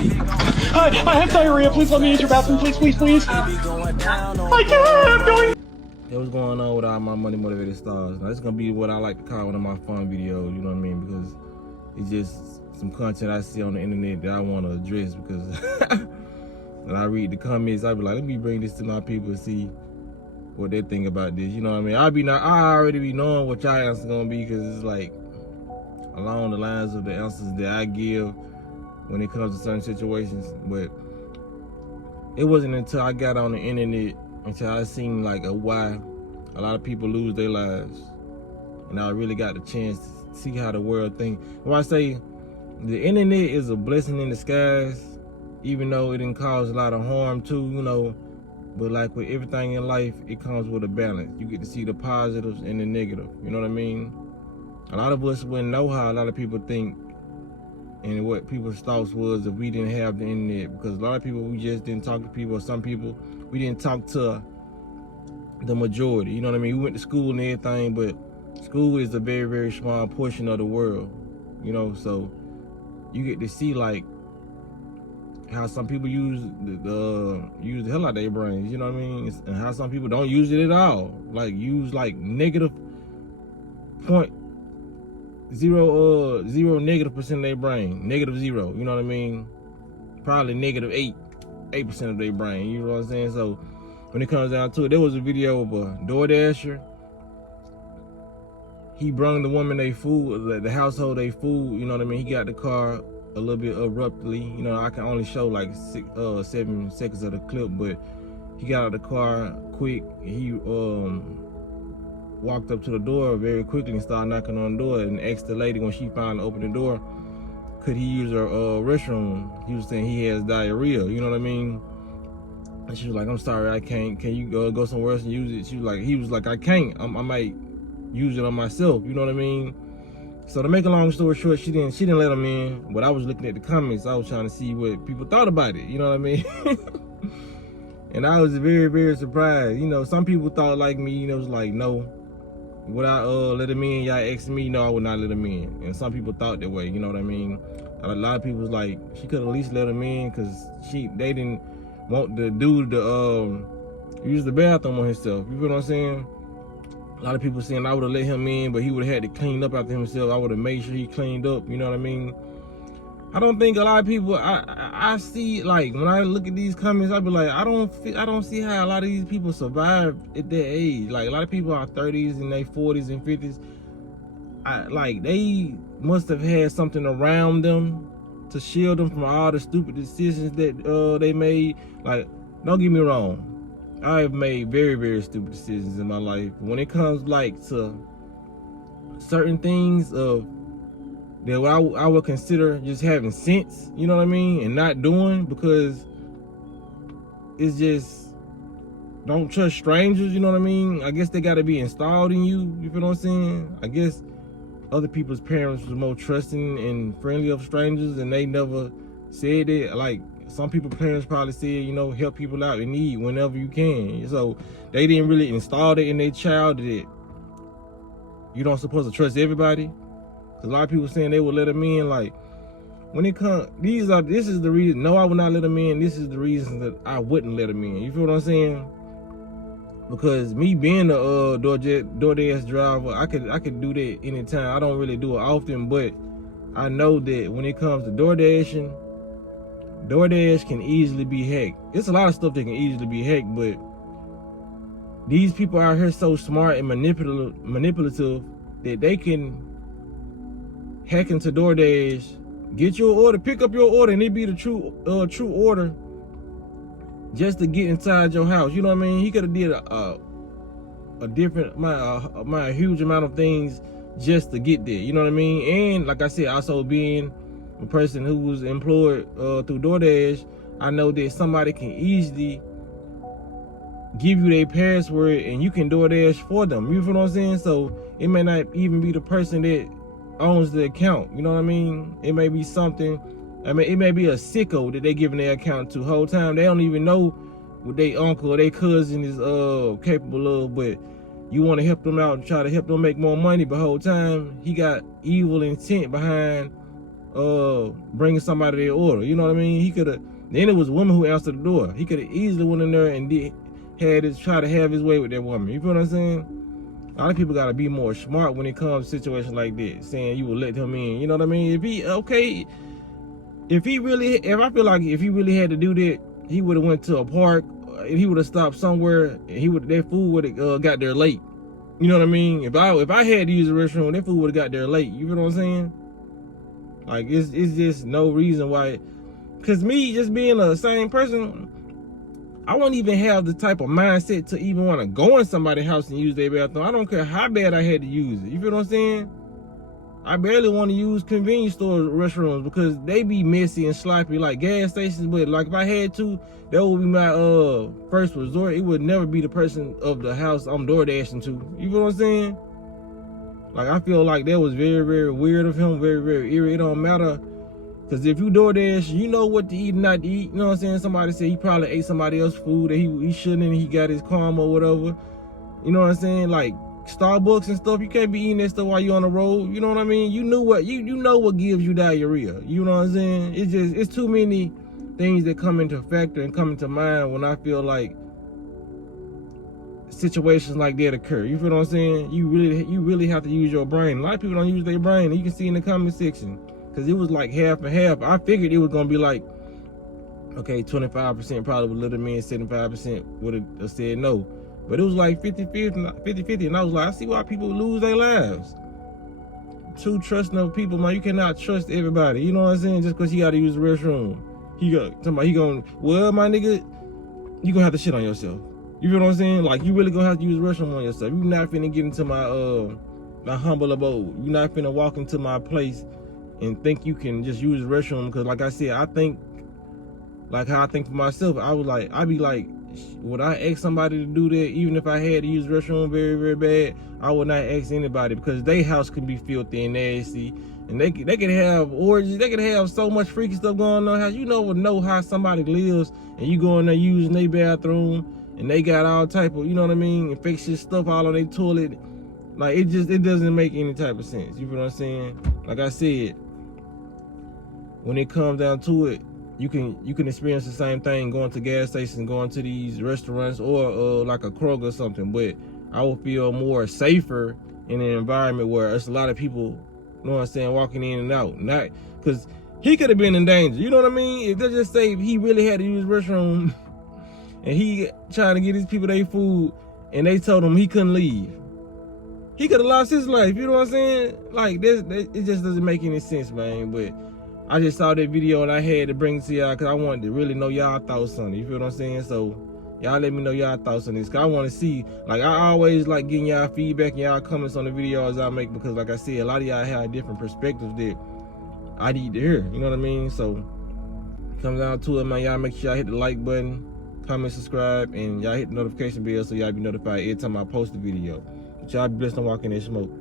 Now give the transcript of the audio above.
I have diarrhea. Please let me use your bathroom. Please, please, please. I can't. I'm going. Hey, what's going on with all my money motivated stars? Now, this is gonna be what I like to call one of my fun videos. You know what I mean? Because it's just some content I see on the internet that I want to address. Because when I read the comments, I be like, let me bring this to my people and see what they think about this. You know what I mean? I already be knowing what y'all answer gonna be, because it's like along the lines of the answers that I give when it comes to certain situations. But it wasn't until I got on the internet, until I seen like why a lot of people lose their lives, and I really got the chance to see how the world thinks. When I say the internet is a blessing in disguise, even though it didn't cause a lot of harm too, you know, but like with everything in life, it comes with a balance. You get to see the positives and the negative, you know what I mean? A lot of us wouldn't know how a lot of people think and what people's thoughts was if we didn't have the internet, because a lot of people, we just didn't talk to people, or some people, we didn't talk to the majority, you know what I mean? We went to school and everything, but school is a very, very small portion of the world, you know? So you get to see like how some people use the hell out of their brains, you know what I mean? And how some people don't use it at all, like use like negative point zero negative percent of their brain, negative zero, you know what I mean? Probably negative 8% of their brain, you know what I'm saying? So when it comes down to it, there was a video of a DoorDasher. He brung the woman their food, the household their food, you know what I mean? He got the car a little bit abruptly, you know, I can only show like 7 seconds of the clip, but he got out of the car quick. He walked up to the door very quickly and started knocking on the door and asked the lady when she finally opened the door, could he use her restroom? He was saying he has diarrhea, you know what I mean? And she was like, I'm sorry, I can't. Can you go somewhere else and use it? He was like, I can't. I might use it on myself, you know what I mean? So to make a long story short, she didn't let him in. But I was looking at the comments. I was trying to see what people thought about it, you know what I mean? And I was very, very surprised. You know, some people thought like me, you know, it was like, no. Would I let him in? Y'all asking me? No, I would not let him in. And some people thought that way, you know what I mean? A lot of people was like, she could at least let him in, because they didn't want the dude to use the bathroom on himself. You feel what I'm saying? A lot of people saying I would have let him in, but he would have had to clean up after himself. I would have made sure he cleaned up, you know what I mean? I don't think a lot of people, I see, like, when I look at these comments, I be like, I don't see how a lot of these people survive at their age. Like, a lot of people are 30s and they 40s and 50s. Like, they must have had something around them to shield them from all the stupid decisions that they made. Like, don't get me wrong, I've made very, very stupid decisions in my life. When it comes like to certain things of that I would consider just having sense, you know what I mean, and not doing, because it's just, don't trust strangers, you know what I mean? I guess they got to be installed in you, you feel what I'm saying? I guess other people's parents was more trusting and friendly of strangers, and they never said it. Like, some people's parents probably said, you know, help people out in need whenever you can. So they didn't really install it in their child that you don't supposed to trust everybody. A lot of people saying they would let them in. Like, when it comes, this is the reason. No, I would not let them in. This is the reason that I wouldn't let them in. You feel what I'm saying? Because me being a DoorDash driver, I could do that anytime. I don't really do it often, but I know that when it comes to DoorDashing, DoorDash can easily be hacked. It's a lot of stuff that can easily be hacked, but these people out here so smart and manipulative that they can hack into DoorDash, get your order, pick up your order, and it be the true order, just to get inside your house. You know what I mean? He could have did a different a huge amount of things just to get there. You know what I mean? And like I said, also being a person who was employed through DoorDash, I know that somebody can easily give you their password and you can DoorDash for them. You feel what I'm saying? So it may not even be the person that owns the account. You know what I mean? It may be something, I mean, it may be a sicko that they giving their account to. Whole time they don't even know what their uncle or their cousin is capable of, but you want to help them out and try to help them make more money, but whole time he got evil intent behind bringing somebody their order. You know what I mean? He could have. Then it was a woman who answered the door. He could have easily went in there and try to have his way with that woman. You feel what I'm saying? A lot of people gotta be more smart when it comes to situations like that, saying you will let him in. You know what I mean? If I feel like if he really had to do that, he would have went to a park. He would have stopped somewhere. And that food would have got there late. You know what I mean? If I had to use the restroom, that food would have got there late. You know what I'm saying? Like it's just no reason why. Cause me just being a same person, I wouldn't even have the type of mindset to even want to go in somebody's house and use their bathroom. I don't care how bad I had to use it. You feel what I'm saying? I barely want to use convenience store restrooms because they be messy and sloppy like gas stations. But like if I had to, that would be my first resort. It would never be the person of the house I'm door dashing to. You feel what I'm saying? Like I feel like that was very, very weird of him. Very, very eerie. It don't matter. Because if you DoorDash, you know what to eat and not to eat. You know what I'm saying? Somebody said he probably ate somebody else's food that he shouldn't, and he got his karma or whatever. You know what I'm saying? Like Starbucks and stuff, you can't be eating that stuff while you're on the road. You know what I mean? You know what gives you diarrhea. You know what I'm saying? It's too many things that come into factor and come into mind when I feel like situations like that occur. You feel what I'm saying? You really have to use your brain. A lot of people don't use their brain. You can see in the comment section. Because it was like half and half. I figured it was going to be like, okay, 25% probably would let him in, 75% would have said no. But it was like 50-50. And I was like, I see why people lose their lives. Too trusting of people, man. You cannot trust everybody. You know what I'm saying? Just because you got to use the restroom. Well, my nigga, you going to have to shit on yourself. You feel what I'm saying? Like, you really going to have to use the restroom on yourself. You're not finna get into my humble abode. You're not finna walk into my place and think you can just use the restroom. Because like I said, I think like how I think for myself. I'd be like, would I ask somebody to do that? Even if I had to use the restroom very, very bad, I would not ask anybody, because their house can be filthy and nasty, and they could have orgies. They could have so much freaky stuff going on. How you know how somebody lives, and you go in there using their bathroom, and they got all type of, you know what I mean, infectious stuff all on their toilet. Like it doesn't make any type of sense. You feel what I'm saying? Like I said, when it comes down to it, you can experience the same thing going to gas stations, going to these restaurants, or like a Kroger or something. But I will feel more safer in an environment where there's a lot of people, you know what I'm saying, walking in and out. Not because he could have been in danger. You know what I mean? If they just say he really had to use the restroom and he trying to get his people their food and they told him he couldn't leave, he could have lost his life. You know what I'm saying? Like this, it just doesn't make any sense, man. But I just saw that video and I had to bring it to y'all because I wanted to really know y'all thoughts on it. You feel what I'm saying? So y'all let me know y'all thoughts on this, because I want to see, like I always like getting y'all feedback and y'all comments on the videos I make, because like I said, a lot of y'all have different perspectives that I need to hear. You know what I mean? So comes down to it, man. Y'all make sure y'all hit the like button, comment, subscribe, and y'all hit the notification bell so y'all be notified every time I post a video. But y'all be blessed and walk in that smoke.